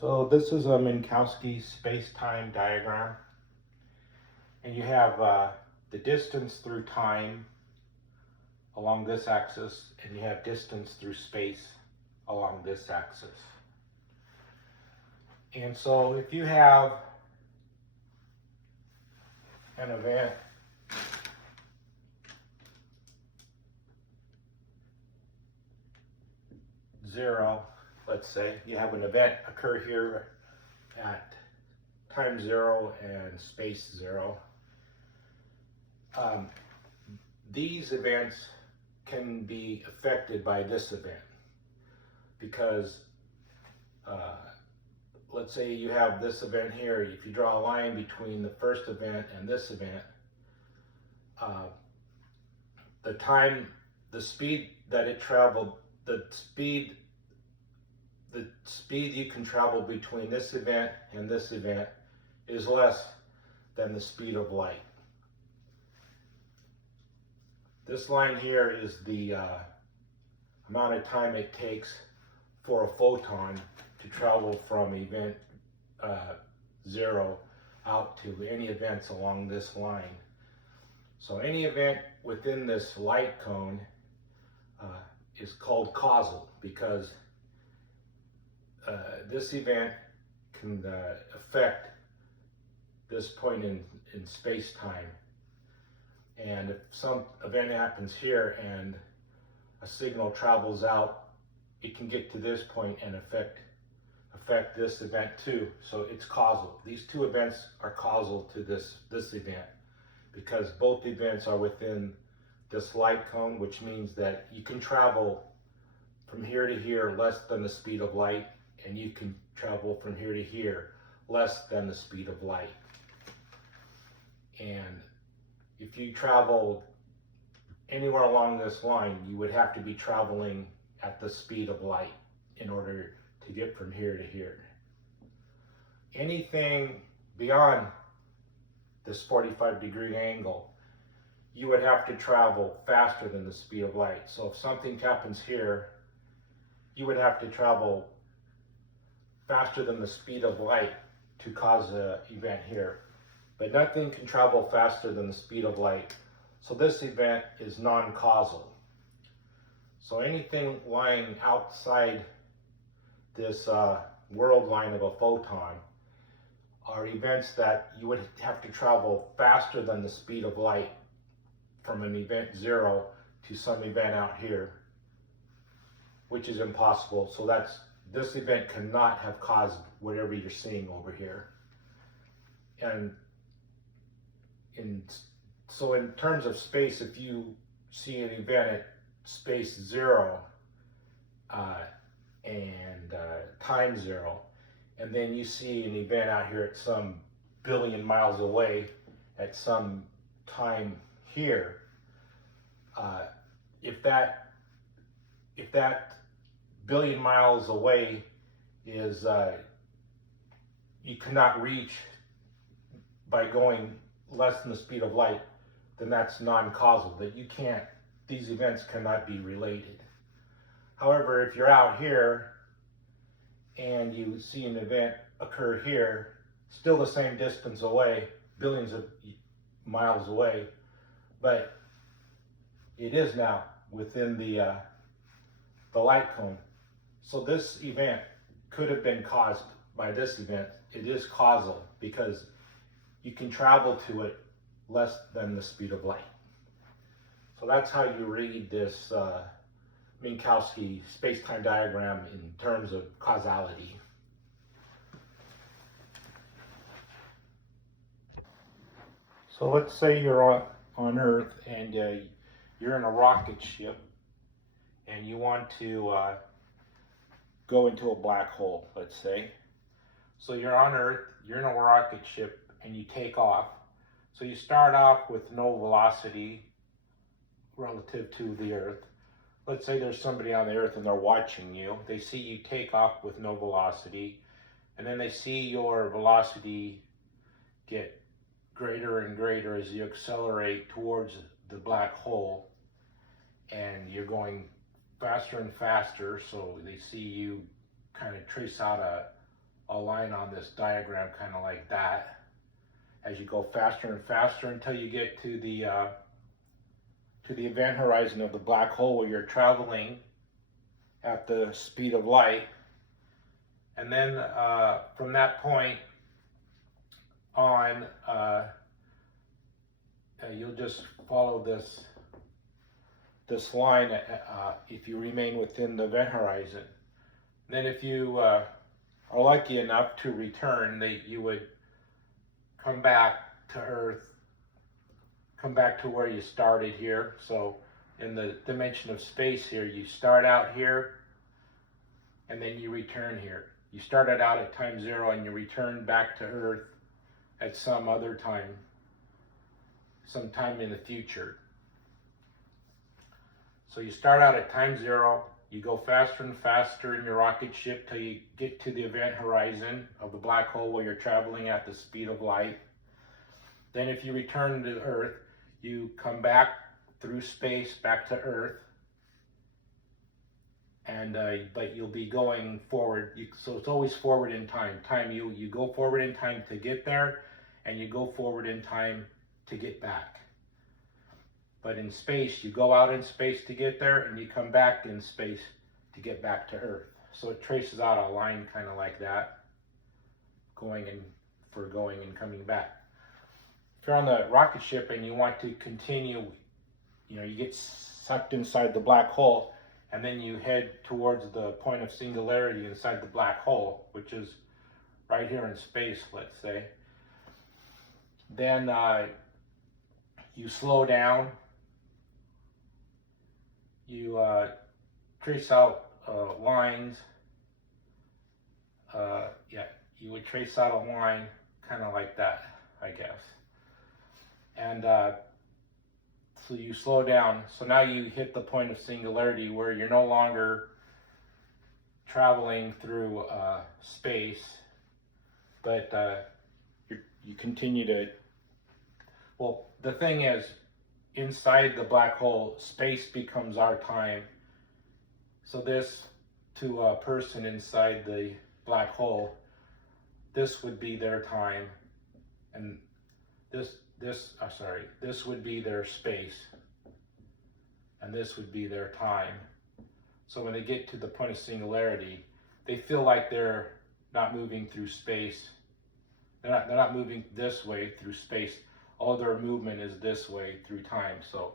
So this is a Minkowski space-time diagram, and you have the distance through time along this axis, and you have distance through space along this axis. And so if you have an event zero, let's say, you have an event occur here at time zero and space zero. These events can be affected by this event because let's say you have this event here. If you draw a line between the first event and this event, the speed that it traveled, the speed you can travel between this event and this event is less than the speed of light. This line here is the amount of time it takes for a photon to travel from event 0 out to any events along this line. So any event within this light cone is called causal because this event can affect this point in space-time. And if some event happens here and a signal travels out, it can get to this point and affect this event too. So it's causal. These two events are causal to this event because both events are within this light cone, which means that you can travel from here to here less than the speed of light, and you can travel from here to here less than the speed of light. And if you traveled anywhere along this line, you would have to be traveling at the speed of light in order to get from here to here. Anything beyond this 45-degree angle, you would have to travel faster than the speed of light. So if something happens here, you would have to travel faster than the speed of light to cause an event here. But nothing can travel faster than the speed of light. So this event is non-causal. So anything lying outside this world line of a photon are events that you would have to travel faster than the speed of light from an event 0 to some event out here, which is impossible. So this event cannot have caused whatever you're seeing over here. And so in terms of space, if you see an event at space 0 and time 0, and then you see an event out here at some billion miles away at some time here, if that billion miles away is you cannot reach by going less than the speed of light, then that's non-causal, that you can't, these events cannot be related. However, if you're out here and you see an event occur here, still the same distance away, billions of miles away, but it is now within the light cone. So this event could have been caused by this event. It is causal because you can travel to it less than the speed of light. So that's how you read this Minkowski space-time diagram in terms of causality. So let's say you're on Earth and you're in a rocket ship and you want to go into a black hole, let's say. So you're on Earth, you're in a rocket ship, and you take off. So you start off with no velocity relative to the Earth. Let's say there's somebody on the Earth and they're watching you. They see you take off with no velocity, and then they see your velocity get greater and greater as you accelerate towards the black hole, and you're going faster and faster. So they see you kind of trace out a line on this diagram, kind of like that, as you go faster and faster until you get to the event horizon of the black hole, where you're traveling at the speed of light. And then from that point on, you'll just follow this line if you remain within the event horizon. Then if you are lucky enough to return, you would come back to Earth, come back to where you started here. So in the dimension of space here, you start out here and then you return here. You started out at time 0 and you return back to Earth at some other time, sometime in the future. So you start out at time 0, you go faster and faster in your rocket ship till you get to the event horizon of the black hole, where you're traveling at the speed of light. Then if you return to Earth, you come back through space back to Earth, and but you'll be going forward. So it's always forward in time. You go forward in time to get there, and you go forward in time to get back. But in space, you go out in space to get there, and you come back in space to get back to Earth. So it traces out a line kind of like that, going and coming back. If you're on the rocket ship and you want to continue, you get sucked inside the black hole, and then you head towards the point of singularity inside the black hole, which is right here in space, let's say. Then you slow down. You trace out lines. You would trace out a line kind of like that, I guess. And so you slow down. So now you hit the point of singularity, where you're no longer traveling through space, but you continue to. Well, the thing is, inside the black hole, space becomes our time. So this, to a person inside the black hole, this would be their time, and this would be their space, and this would be their time. So when they get to the point of singularity, they feel like they're not moving through space. They're not moving this way through space. All their movement is this way through time. So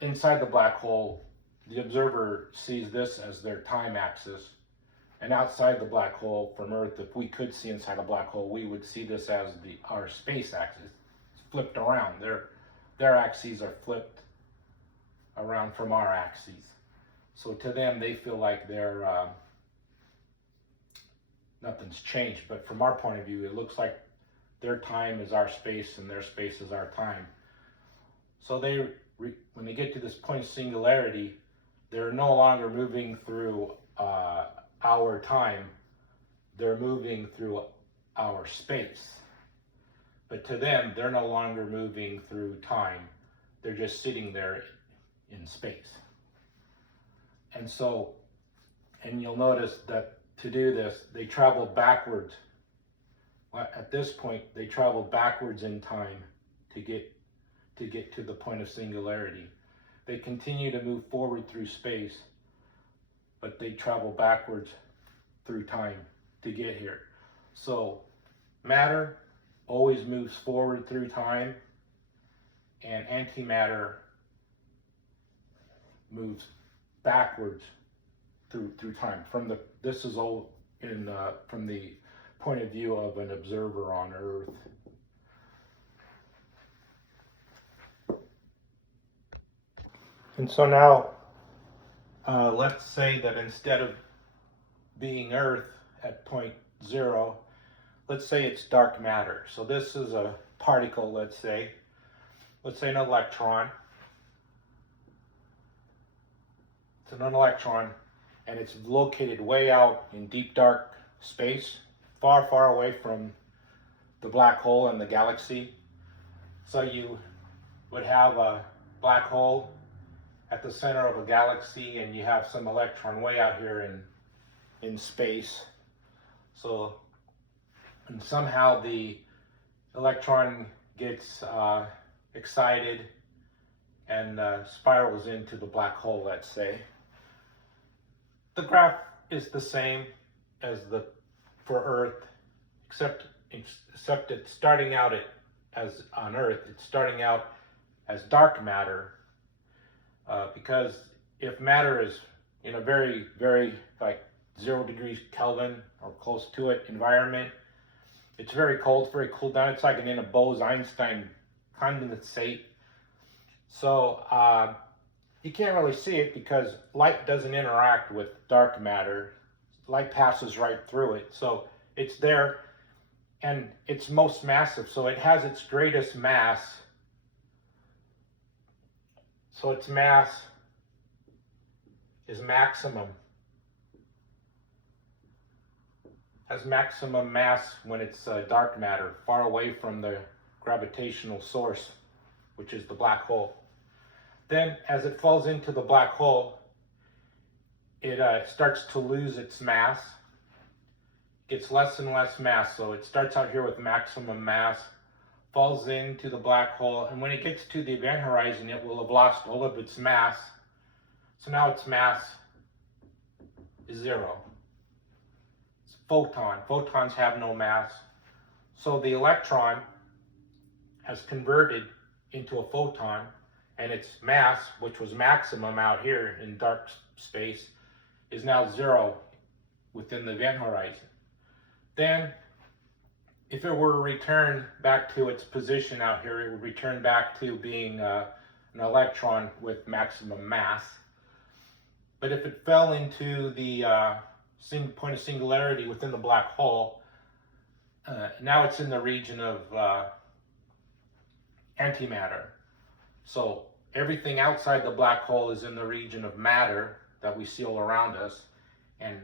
inside the black hole, the observer sees this as their time axis. And outside the black hole from Earth, if we could see inside a black hole, we would see this as our space axis. It's flipped around. Their axes are flipped around from our axes. So to them, they feel like nothing's changed. But from our point of view, it looks like their time is our space and their space is our time. So when they get to this point of singularity, they're no longer moving through our time, they're moving through our space. But to them, they're no longer moving through time, they're just sitting there in space. And you'll notice that to do this, they travel backwards. At this point, they travel backwards in time to get to the point of singularity. They continue to move forward through space, but they travel backwards through time to get here. So matter always moves forward through time, and antimatter moves backwards through time. This is all from the point of view of an observer on Earth. And so now, let's say that instead of being Earth at point 0, let's say it's dark matter. So this is a particle, let's say an electron. It's an electron, and it's located way out in deep dark space, far, far away from the black hole and the galaxy. So you would have a black hole at the center of a galaxy, and you have some electron way out here in space. So, and somehow the electron gets excited and spirals into the black hole, let's say. The graph is the same as for Earth, except it's starting out as on Earth, it's starting out as dark matter, because if matter is in a very, very like 0 degrees Kelvin or close to it environment, it's very cold, very cooled down. It's like in a Bose-Einstein condensate. So you can't really see it because light doesn't interact with dark matter. Light passes right through it. So it's there and it's most massive. So it has its greatest mass. So its mass is maximum. Has maximum mass when it's dark matter, far away from the gravitational source, which is the black hole. Then as it falls into the black hole, it starts to lose its mass, gets less and less mass. So it starts out here with maximum mass, falls into the black hole, and when it gets to the event horizon, it will have lost all of its mass. So now its mass is 0. It's a photon. Photons have no mass. So the electron has converted into a photon, and its mass, which was maximum out here in dark space, is now 0 within the event horizon. Then, if it were to return back to its position out here, it would return back to being an electron with maximum mass. But if it fell into the point of singularity within the black hole, now it's in the region of antimatter. So everything outside the black hole is in the region of matter that we see all around us, and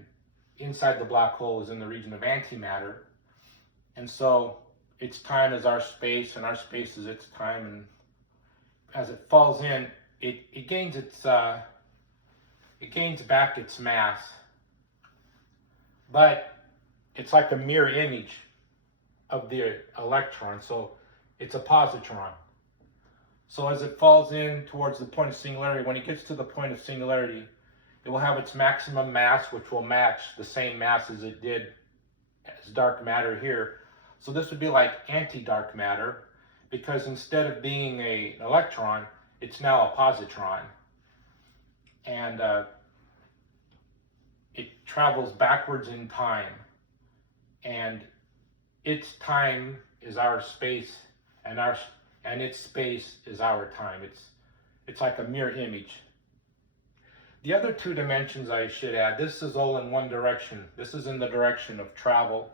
inside the black hole is in the region of antimatter. And so its time is our space, and our space is its time. And as it falls in, it gains back its mass, but it's like a mirror image of the electron. So it's a positron. So as it falls in towards the point of singularity, when it gets to the point of singularity, it will have its maximum mass, which will match the same mass as it did as dark matter here. So this would be like anti-dark matter, because instead of being an electron, it's now a positron. And it travels backwards in time. And its time is our space, and its space is our time. It's like a mirror image. The other 2 dimensions I should add, this is all in one direction. This is in the direction of travel.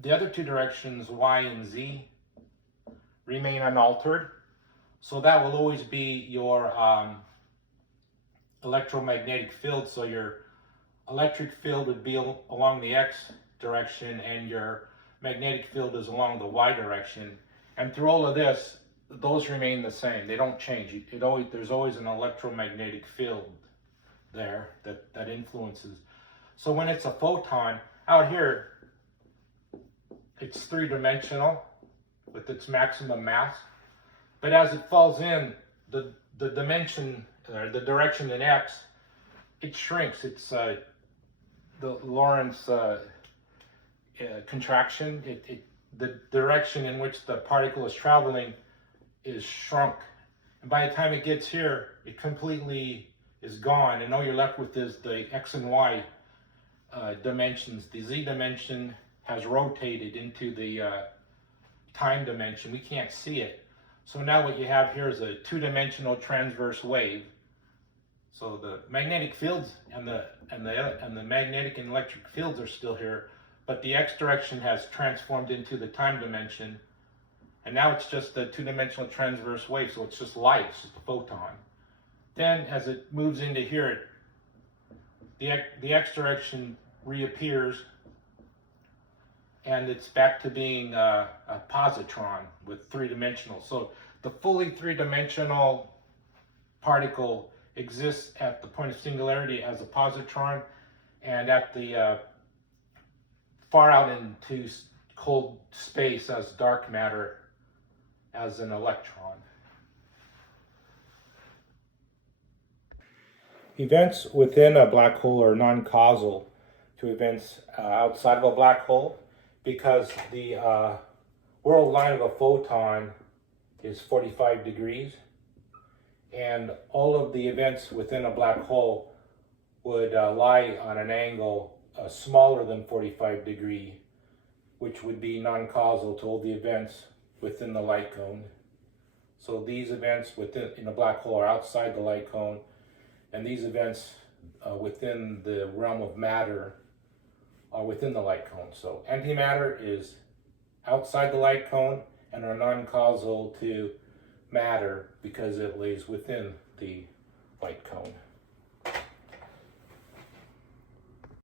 The other 2 directions, Y and Z, remain unaltered. So that will always be your electromagnetic field. So your electric field would be along the X direction, and your magnetic field is along the Y direction. And through all of this, those remain the same. They don't change. There's always an electromagnetic field there that influences. So when it's a photon, out here, it's 3-dimensional with its maximum mass. But as it falls in, the dimension, the direction in X, it shrinks. It's the Lorentz contraction. The direction in which the particle is traveling is shrunk. And by the time it gets here, it completely is gone. And all you're left with is the X and Y dimensions. The Z dimension has rotated into the time dimension. We can't see it. So now what you have here is a 2-dimensional transverse wave. So the magnetic fields and the magnetic and electric fields are still here, but the X direction has transformed into the time dimension, and now it's just a 2-dimensional transverse wave. So it's just light, it's just a photon. Then as it moves into here, the X direction reappears, and it's back to being a positron with 3-dimensional. So the fully 3-dimensional particle exists at the point of singularity as a positron, and at the far out into cold space as dark matter as an electron. Events within a black hole are non-causal to events outside of a black hole, because the world line of a photon is 45 degrees, and all of the events within a black hole would lie on an angle smaller than 45 degree, which would be non-causal to all the events within the light cone. So these events in a black hole are outside the light cone, and these events within the realm of matter are within the light cone. So antimatter is outside the light cone and are non-causal to matter because it lays within the light cone.